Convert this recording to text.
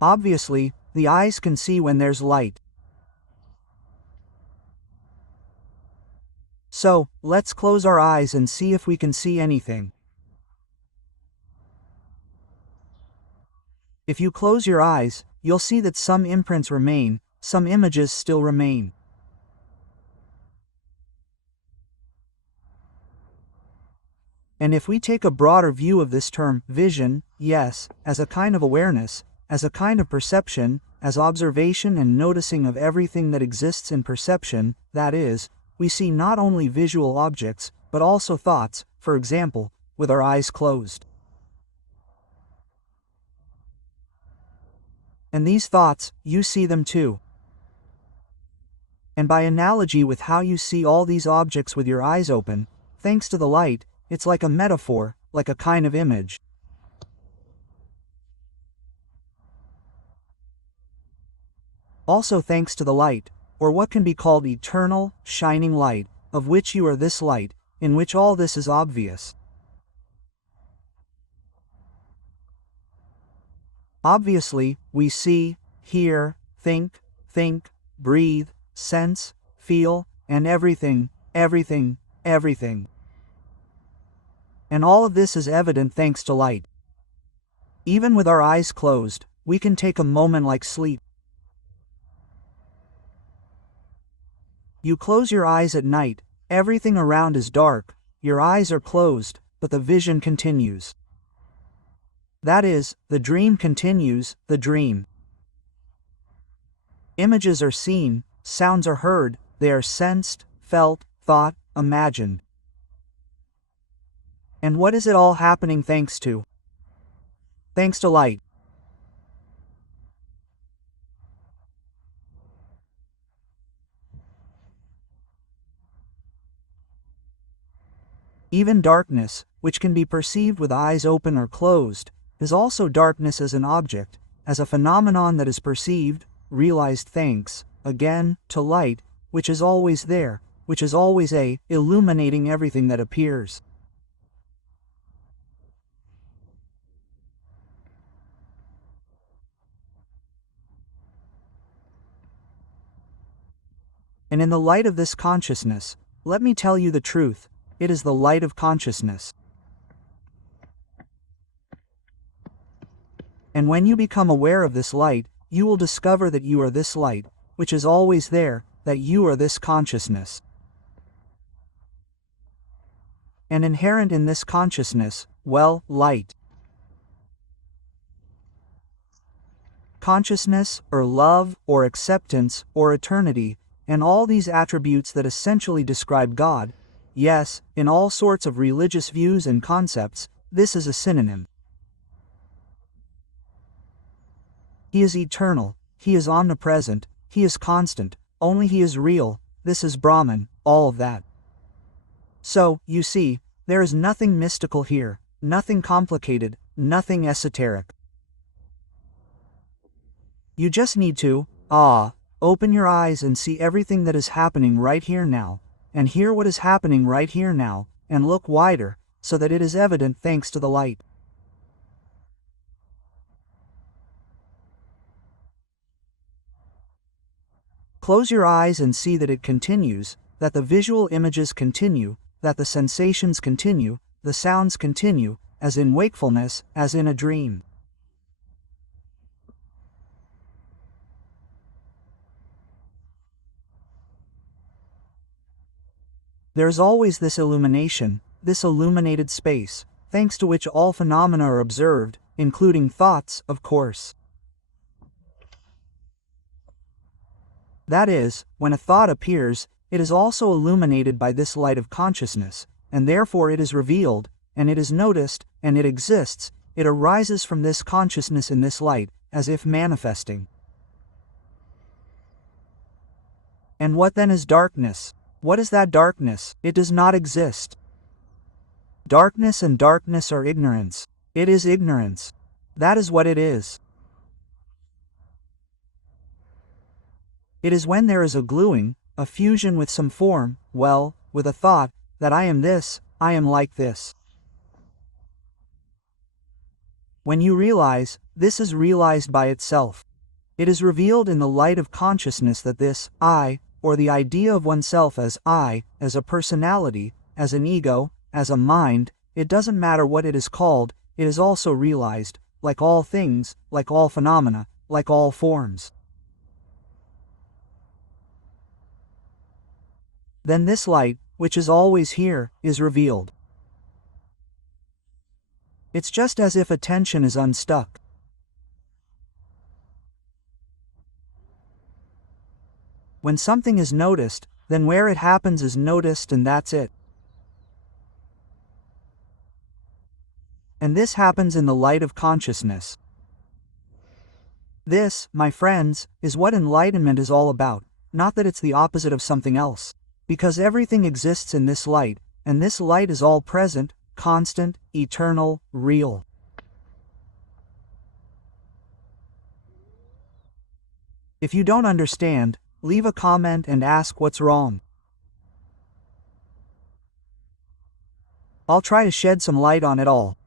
Obviously, the eyes can see when there's light. So, let's close our eyes and see if we can see anything. If you close your eyes, you'll see that some imprints remain, some images still remain. And if we take a broader view of this term, vision, yes, as a kind of awareness, as a kind of perception, as observation and noticing of everything that exists in perception, that is, we see not only visual objects, but also thoughts, for example, with our eyes closed. And these thoughts, you see them too. And by analogy with how you see all these objects with your eyes open, thanks to the light, it's like a metaphor, like a kind of image. Also thanks to the light, or what can be called eternal, shining light, of which you are this light, in which all this is obvious. Obviously, we see, hear, think, breathe, sense, feel, and everything. And all of this is evident thanks to light. Even with our eyes closed, we can take a moment like sleep. You close your eyes at night, everything around is dark, your eyes are closed, but the vision continues. That is, the dream continues, the dream. Images are seen, sounds are heard, they are sensed, felt, thought, imagined. And what is it all happening thanks to? Thanks to light. Even darkness, which can be perceived with eyes open or closed, is also darkness as an object, as a phenomenon that is perceived, realized thanks, again, to light, which is always there, which is always illuminating everything that appears. And in the light of this consciousness, let me tell you the truth, it is the light of consciousness. And when you become aware of this light, you will discover that you are this light, which is always there, that you are this consciousness. And inherent in this consciousness, well, light. Consciousness, or love, or acceptance, or eternity, and all these attributes that essentially describe God, yes, in all sorts of religious views and concepts, this is a synonym. He is eternal, he is omnipresent, he is constant, only he is real, this is Brahman, all of that. So, you see, there is nothing mystical here, nothing complicated, nothing esoteric. You just need to, open your eyes and see everything that is happening right here now, and hear what is happening right here now, and look wider, so that it is evident thanks to the light. Close your eyes and see that it continues, that the visual images continue, that the sensations continue, the sounds continue, as in wakefulness, as in a dream. There is always this illumination, this illuminated space, thanks to which all phenomena are observed, including thoughts, of course. That is, when a thought appears, it is also illuminated by this light of consciousness, and therefore it is revealed, and it is noticed, and it exists, it arises from this consciousness in this light, as if manifesting. And what then is darkness? What is that darkness? It does not exist. Darkness and darkness are ignorance. It is ignorance. That is what it is. It is when there is a gluing, a fusion with some form, well, with a thought, that I am this, I am like this. When you realize, this is realized by itself. It is revealed in the light of consciousness that this I, or the idea of oneself as I, as a personality, as an ego, as a mind, it doesn't matter what it is called, it is also realized, like all things, like all phenomena, like all forms. Then this light, which is always here, is revealed. It's just as if attention is unstuck. When something is noticed, then where it happens is noticed and that's it. And this happens in the light of consciousness. This, my friends, is what enlightenment is all about, not that it's the opposite of something else. Because everything exists in this light, and this light is all present, constant, eternal, real. If you don't understand, leave a comment and ask what's wrong. I'll try to shed some light on it all.